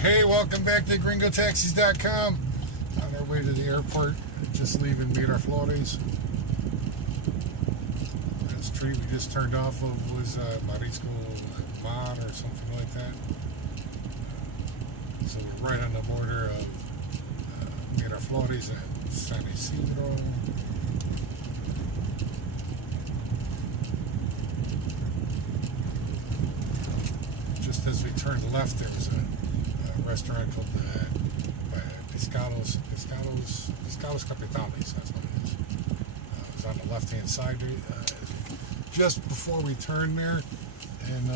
Hey, welcome back to gringotaxis.com. On our way to the airport, just leaving Miraflores. That street we just turned off of was Marisco Mar or something like that. So we're right on the border of Miraflores and San Isidro. Just as we turned left, there was a restaurant called Pescados Capitales. That's what it is. It was on the left-hand side, just before we turned there, and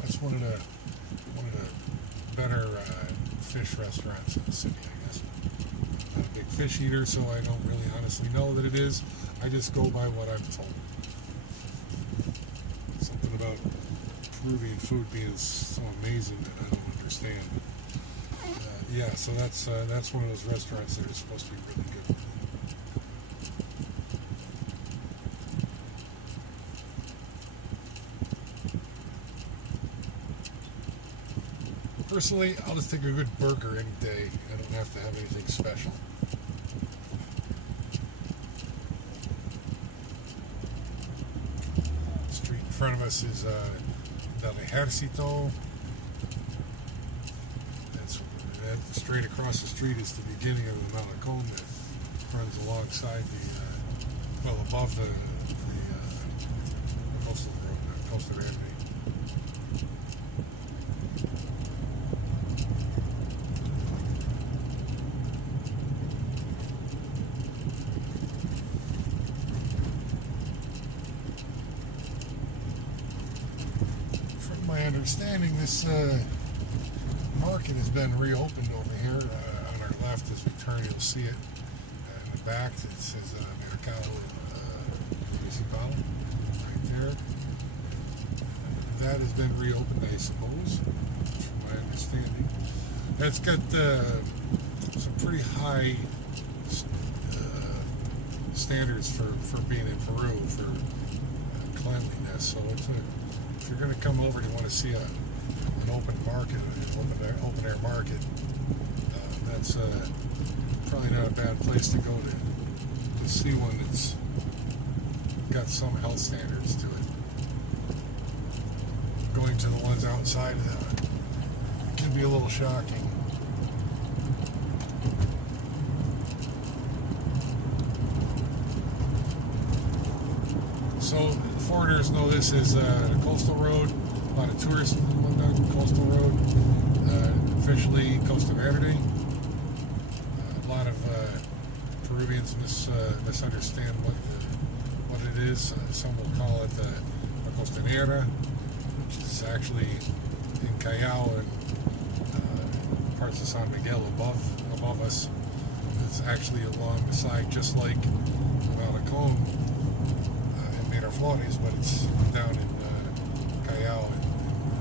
that's one of the better fish restaurants in the city, I guess. I'm not a big fish eater, so I don't really honestly know that it is. I just go by what I'm told. Something about Peruvian food being so amazing that I don't understand. Yeah, so that's one of those restaurants that are supposed to be really good. Personally, I'll just take a good burger any day. I don't have to have anything special. The street in front of us is Del Ejército. Straight across the street is the beginning of the Malecón that runs alongside above the coastal road, coastal area. From my understanding, this market has been reopened over here. On our left, as we turn, you'll see it. In the back, it says Mercado Municipal right there. That has been reopened, I suppose, from my understanding. It's got some pretty high standards for being in Peru for cleanliness. So if you're going to come over and you want to see an open market, an open air market, that's probably not a bad place to go to see one that's got some health standards to it. Going to the ones outside of that can be a little shocking. So foreigners know this is a coastal road. A lot of tourists on the coastal road. Officially Costa Verde. A lot of Peruvians misunderstand what it is. Some will call it a costanera, which is actually in Callao and parts of San Miguel above us. It's actually along the side, just like the Malecón in Miraflores, but it's down in Callao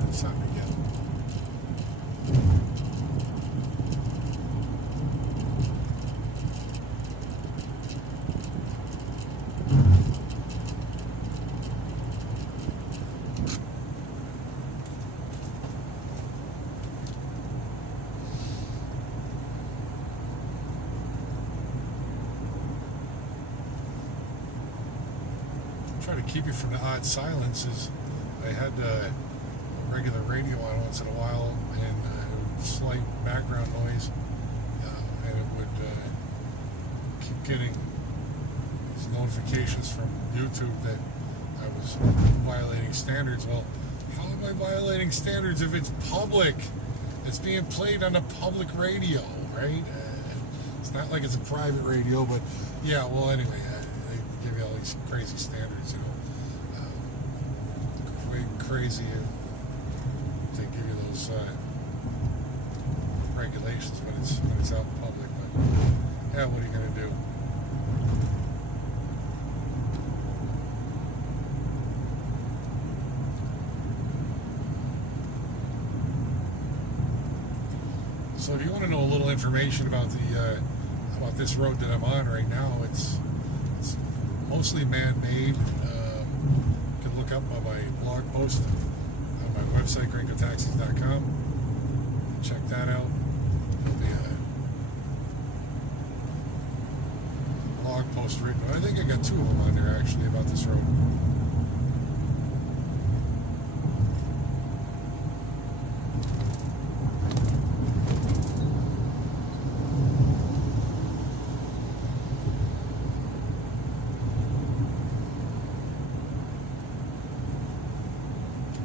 and San Miguel. Try to keep you from the odd silences. I had regular radio on once in a while, and slight background noise, and it would keep getting these notifications from YouTube that I was violating standards. Well, how am I violating standards if it's public? It's being played on a public radio, right? It's not like it's a private radio, but yeah, well, anyway, they give you all these crazy standards, you know. Crazy. They give you those regulations when it's out in public. But yeah, what are you going to do? So if you want to know a little information about about this road that I'm on right now, it's mostly man-made. You can look up on my blog post on my website, gringotaxis.com. Check that out. post written. I think I got 2 of them on there actually about this road.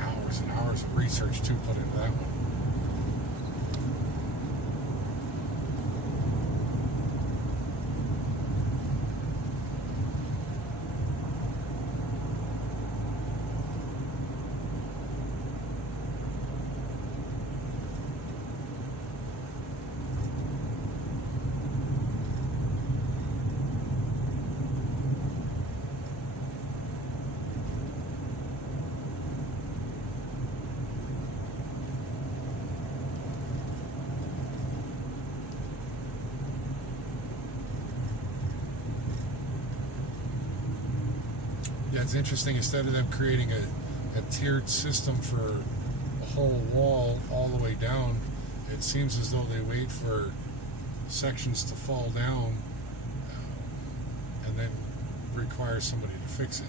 Hours and hours of research too put into that one. Yeah, it's interesting. Instead of them creating a tiered system for a whole wall all the way down, it seems as though they wait for sections to fall down and then require somebody to fix it.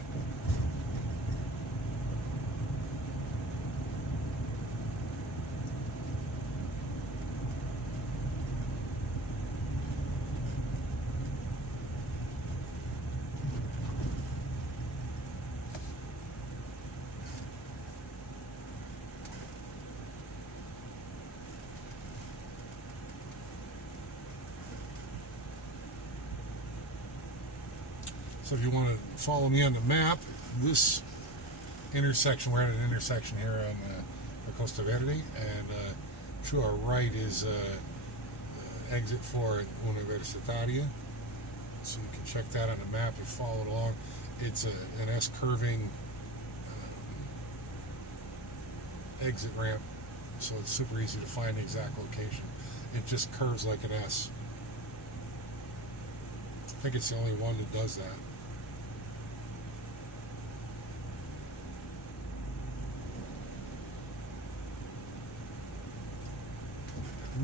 So if you want to follow me on the map, this intersection, we're at an intersection here on the Costa Verde, and to our right is exit for Universitaria. So you can check that on the map and follow it along. It's an S-curving exit ramp, so it's super easy to find the exact location. It just curves like an S. I think it's the only one that does that.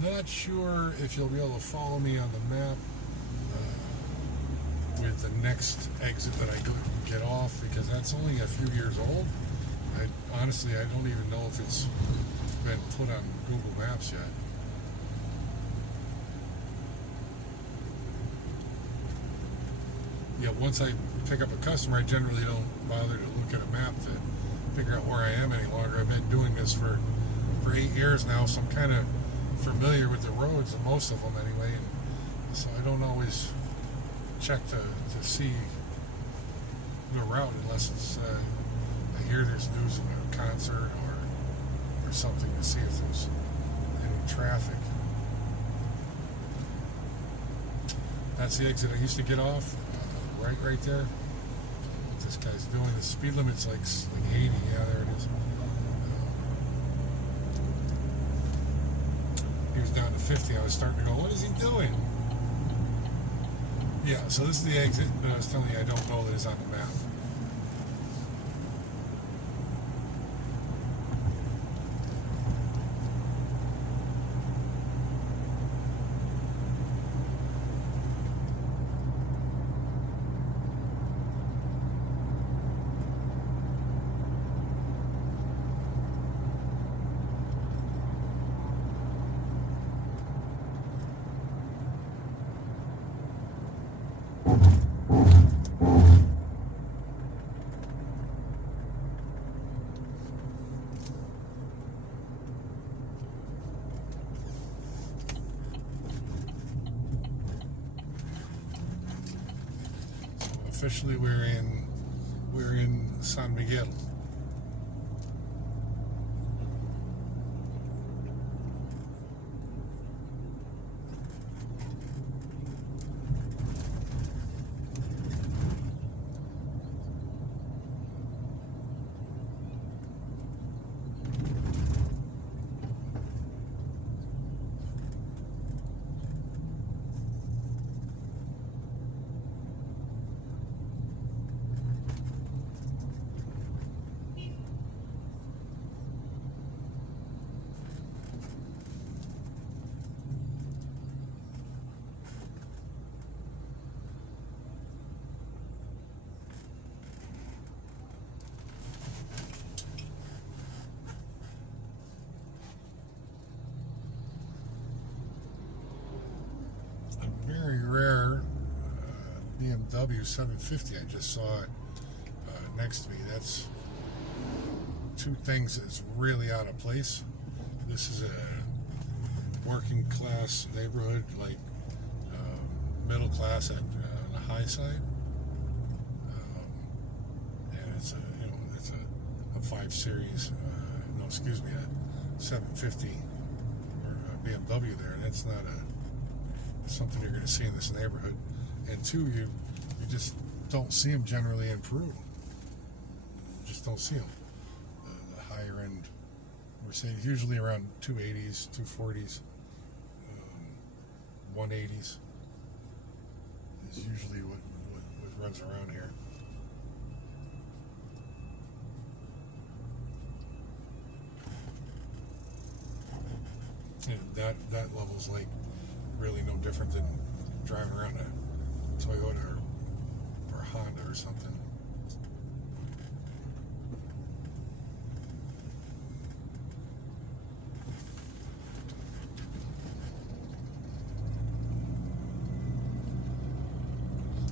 Not sure if you'll be able to follow me on the map with the next exit that I get off, because that's only a few years old. Honestly, I don't even know if it's been put on Google Maps yet. Yeah, once I pick up a customer, I generally don't bother to look at a map to figure out where I am any longer. I've been doing this for 8 years now, so I'm kind of familiar with the roads, and most of them anyway, and so I don't always check to see the route unless it's I hear there's news of a concert or something, to see if there's any traffic. That's the exit I used to get off, right there. What this guy's doing, the speed limit's like 80. Yeah, there it is. He was down to 50. I was starting to go, what is he doing? Yeah, so this is the exit, but I was telling you I don't know that it's on the map. Officially, we're in San Miguel. BMW 750 I just saw next to me. That's two things that's really out of place. This is a working class neighborhood, like middle class at the high side, and it's a 5 Series, a 750 or a BMW there. That's not something you're going to see in this neighborhood. And two, you just don't see them generally in Peru. You just don't see them. The higher end Mercedes, usually around 280s, 240s, 180s is usually what runs around here. And that level's like really no different than driving around a Toyota or Honda or something.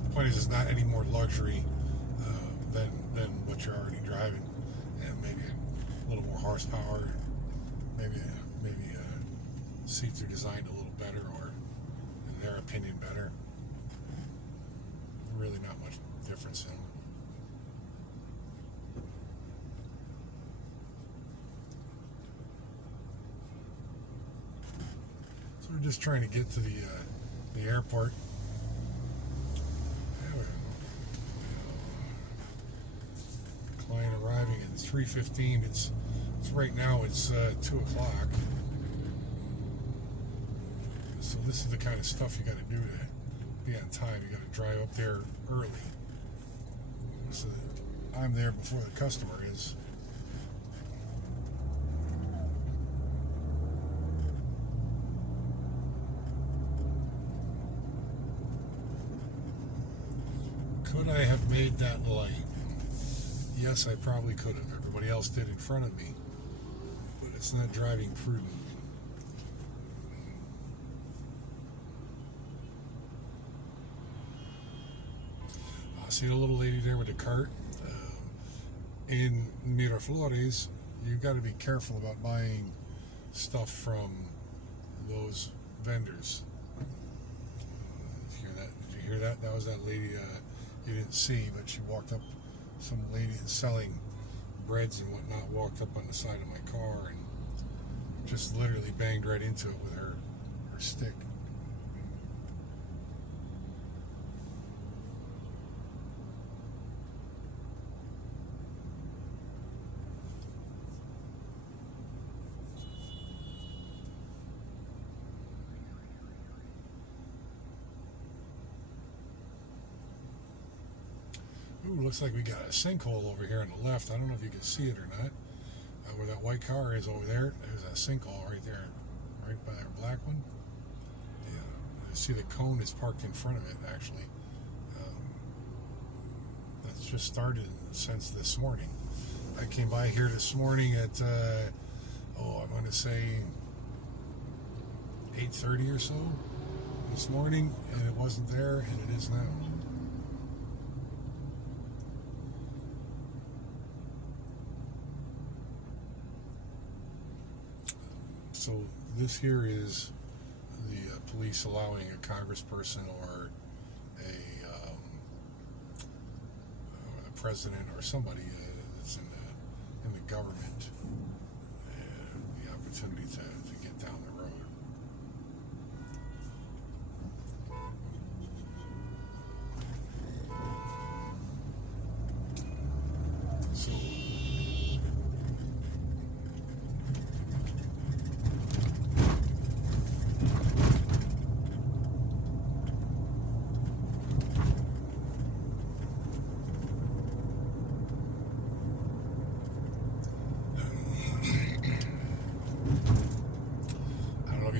The point is, it's not any more luxury than what you're already driving, and maybe a little more horsepower, maybe seats are designed a little better, or in their opinion better. Really not much difference in them. So we're just trying to get to the airport. Client arriving at 3:15. It's right now. It's 2 o'clock. So this is the kind of stuff you got to do to be on time. You got to drive up there early, so that I'm there before the customer is. Could I have made that light? Yes, I probably could have. Everybody else did in front of me, but it's not driving prudent. See the little lady there with the cart? In Miraflores, you've got to be careful about buying stuff from those vendors. Did you hear that? That was that lady you didn't see, but she walked up. Some lady selling breads and whatnot walked up on the side of my car and just literally banged right into it with her stick. Ooh, looks like we got a sinkhole over here on the left. I don't know if you can see it or not. Where that white car is over there, there's a sinkhole right there, right by our black one. Yeah, you see the cone is parked in front of it, actually. That's just started since this morning. I came by here this morning at, I'm going to say 8:30 or so this morning, and it wasn't there, and it is now. So this here is the police allowing a congressperson or a president or somebody that's in the government the opportunity to get down the road. So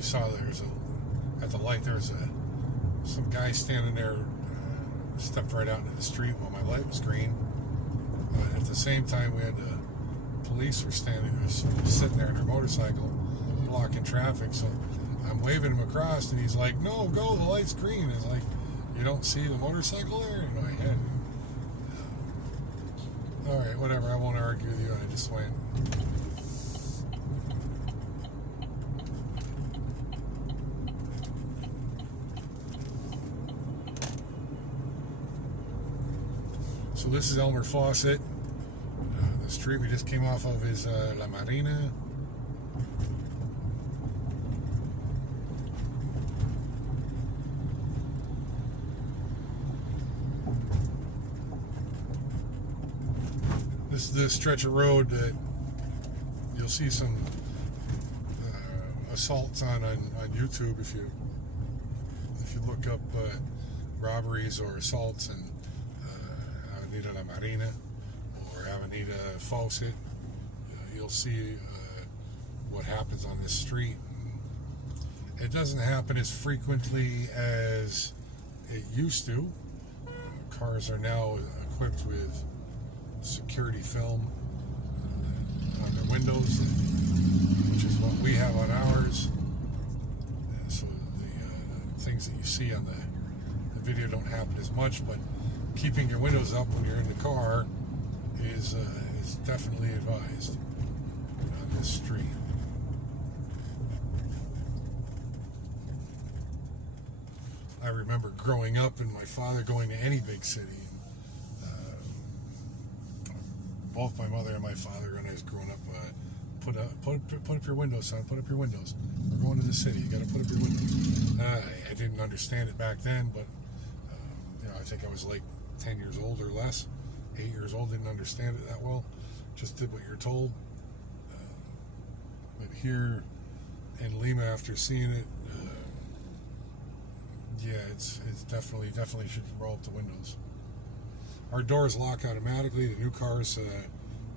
saw at the light there's some guy standing there, stepped right out into the street while my light was green. At the same time, we had police were sitting there in their motorcycle blocking traffic. So I'm waving him across, and he's like, "No, go! The light's green." It's like, You don't see the motorcycle there? Go ahead. Alright, whatever. I won't argue with you. I just went. So this is Elmer Fawcett. The street we just came off of is La Marina. This is the stretch of road that you'll see some assaults on YouTube if you look up robberies or assaults in Avenida La Marina or Avenida Fawcett. You'll see what happens on this street. It doesn't happen as frequently as it used to. Cars are now equipped with security film on their windows, which is what we have on ours. So the things that you see on the video don't happen as much, but keeping your windows up when you're in the car is definitely advised on this street. I remember growing up and my father going to any big city. Both my mother and my father, when I was growing up, put up your windows, son. Put up your windows. We're going to the city. You got to put up your windows. I didn't understand it back then, but I think I was like 10 years old or less, 8 years old. Didn't understand it that well. Just did what you're told. But here in Lima, after seeing it, yeah, it's definitely should roll up the windows. Our doors lock automatically. The new cars,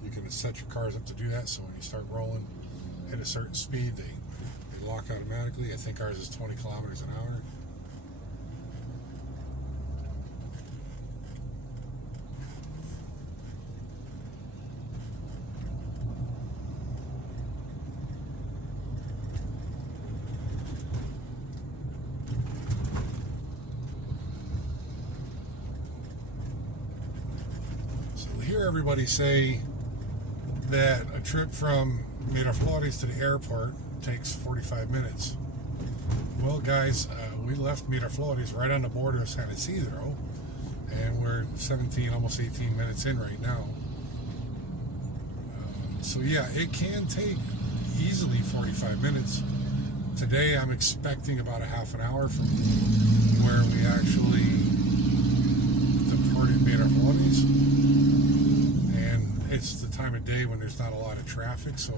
you can set your cars up to do that. So when you start rolling at a certain speed, they lock automatically. I think ours is 20 kilometers an hour. Hear everybody say that a trip from Miraflores to the airport takes 45 minutes. Well, guys, we left Miraflores right on the border of San Isidro, and we're 17, almost 18 minutes in right now. So yeah, it can take easily 45 minutes. Today I'm expecting about a half an hour from where we actually departed Miraflores. It's the time of day when there's not a lot of traffic, so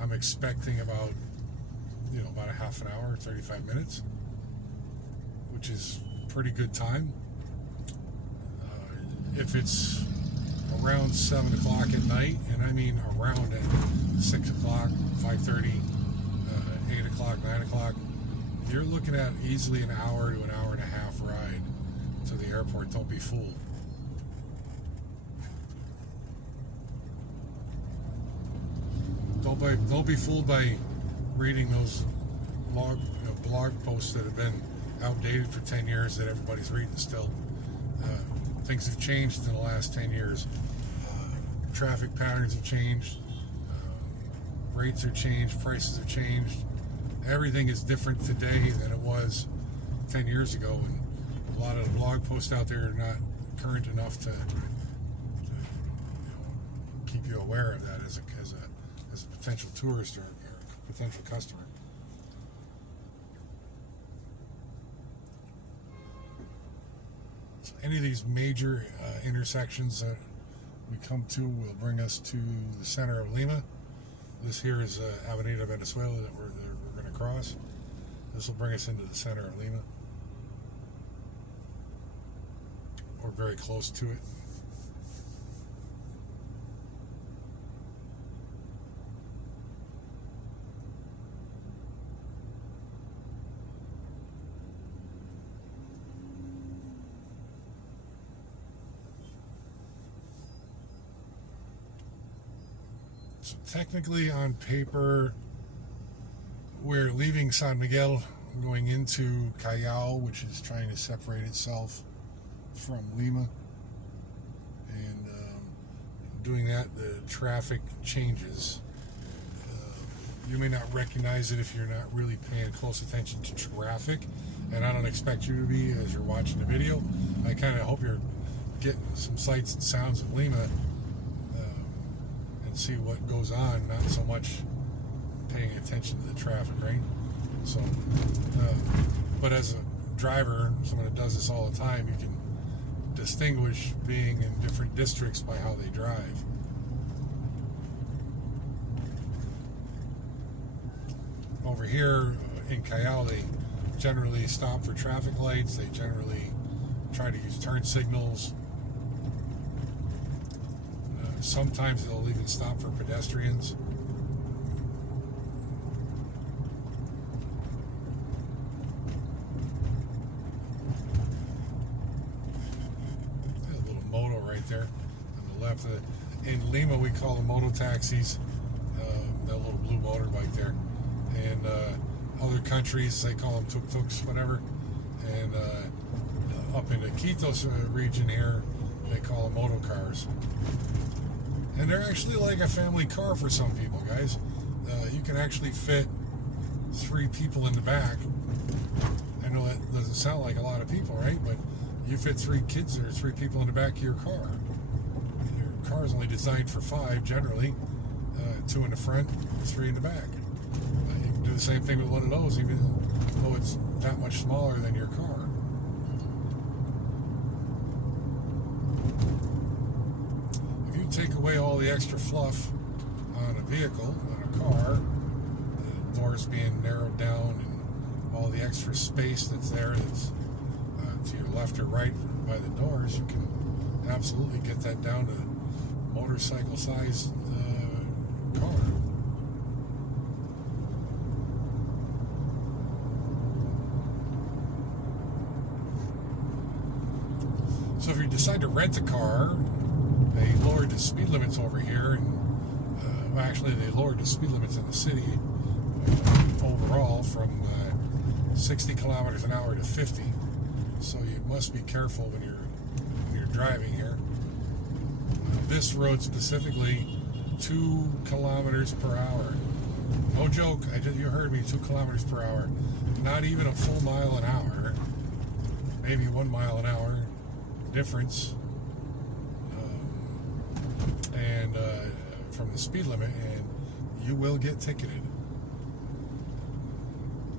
I'm expecting about a half an hour, 35 minutes, which is pretty good time. If it's around 7 o'clock at night, and I mean around at 6 o'clock, 5:30, 8 o'clock, 9 o'clock, you're looking at easily an hour to an hour and a half ride to the airport. Don't be fooled. Don't be fooled by reading those blog posts that have been outdated for 10 years that everybody's reading still. Things have changed in the last 10 years. Traffic patterns have changed. Rates have changed. Prices have changed. Everything is different today than it was 10 years ago. And a lot of the blog posts out there are not current enough to keep you aware of that as a potential tourist or potential customer. So any of these major intersections that we come to will bring us to the center of Lima. This here is Avenida Venezuela that we're going to cross. This will bring us into the center of Lima. We're very close to it. So technically on paper, we're leaving San Miguel going into Callao, which is trying to separate itself from Lima. And doing that, the traffic changes. You may not recognize it if you're not really paying close attention to traffic, and I don't expect you to be as you're watching the video. I kind of hope you're getting some sights and sounds of Lima and see what goes on, not so much paying attention to the traffic, right? So, but as a driver, someone that does this all the time, you can distinguish being in different districts by how they drive. Over here in Callao, they generally stop for traffic lights. They generally try to use turn signals. Sometimes they'll even stop for pedestrians. There's a little moto right there on the left. In Lima, we call them moto taxis. That little blue motorbike there. And other countries, they call them tuk-tuks, whatever. And up in the Quitos region here, they call them moto cars. And they're actually like a family car for some people, guys. You can actually fit 3 people in the back. I know that doesn't sound like a lot of people, right? But you fit 3 kids or 3 people in the back of your car. Your car is only designed for 5 generally. 2 in the front, 3 in the back. You can do the same thing with one of those, even though it's that much smaller than your car. If you take away all the extra fluff on a vehicle, on a car, the doors being narrowed down and all the extra space that's there, that's to your left or right by the doors, you can absolutely get that down to motorcycle-sized car. So if you decide to rent a car, they lowered the speed limits over here, and actually they lowered the speed limits in the city overall from 60 kilometers an hour to 50. So you must be careful when you're driving here. This road specifically, 2 kilometers per hour. No joke. You heard me. 2 kilometers per hour. Not even a full mile an hour. Maybe 1 mile an hour difference, and from the speed limit, and you will get ticketed.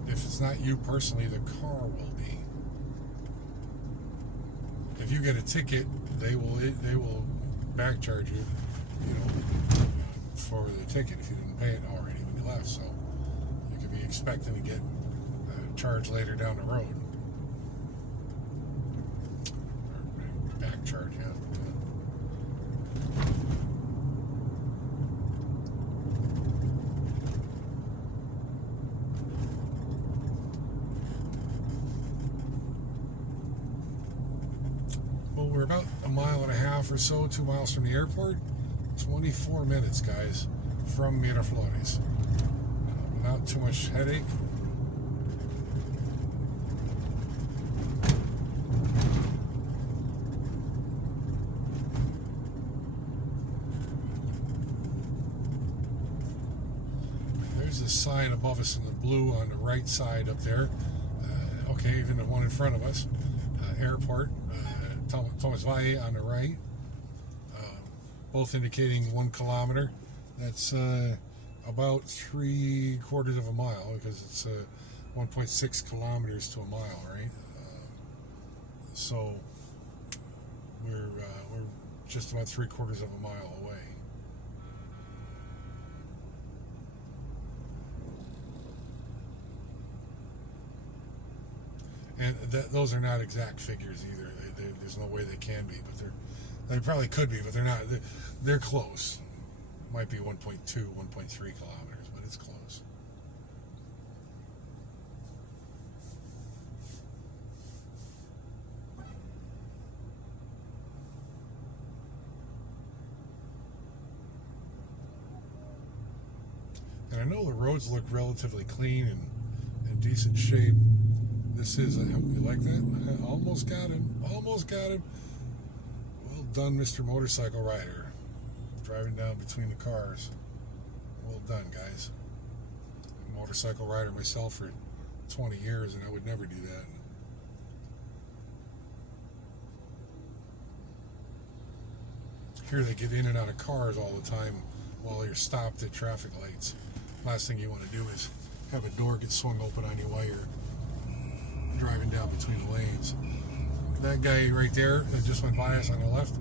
If it's not you personally, the car will be. If you get a ticket, they will back charge you, for the ticket if you didn't pay it already when you left. So you could be expecting to get charged later down the road. Back charge, yeah. Well, we're about a mile and a half or so, 2 miles from the airport. 24 minutes, guys, from Miraflores. Without too much headache. There's a sign above us in the blue on the right side up there. Okay, even the one in front of us. Airport, Thomas Valle on the right. Both indicating 1 kilometer. That's about 3/4 of a mile, because it's 1.6 kilometers to a mile, right? So we're just about 3/4 of a mile away. And those are not exact figures either. There's no way they can be, but they probably could be, but they're not. They're close. Might be 1.2, 1.3 kilometers, but it's close. And I know the roads look relatively clean and decent shape. This is, you like that? Almost got him. Almost got him. Well done, Mr. Motorcycle Rider. Driving down between the cars. Well done, guys. I'm a motorcycle rider myself for 20 years, and I would never do that. Here they get in and out of cars all the time while you're stopped at traffic lights. Last thing you want to do is have a door get swung open on you while you're driving down between the lanes. That guy right there that just went by us on the left,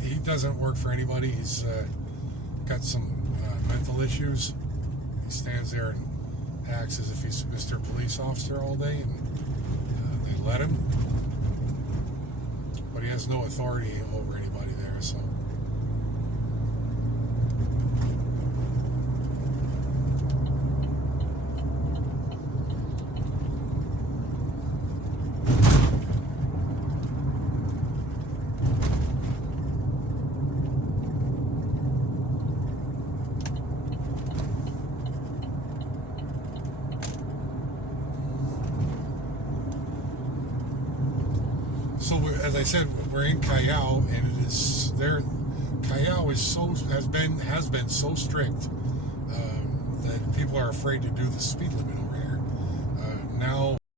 he doesn't work for anybody. He's got some mental issues. He stands there and acts as if he's Mr. Police Officer all day, and they let him. But he has no authority over anybody there, so. So as I said, we're in Callao, and it is there. Callao is has been so strict that people are afraid to do the speed limit over here. Now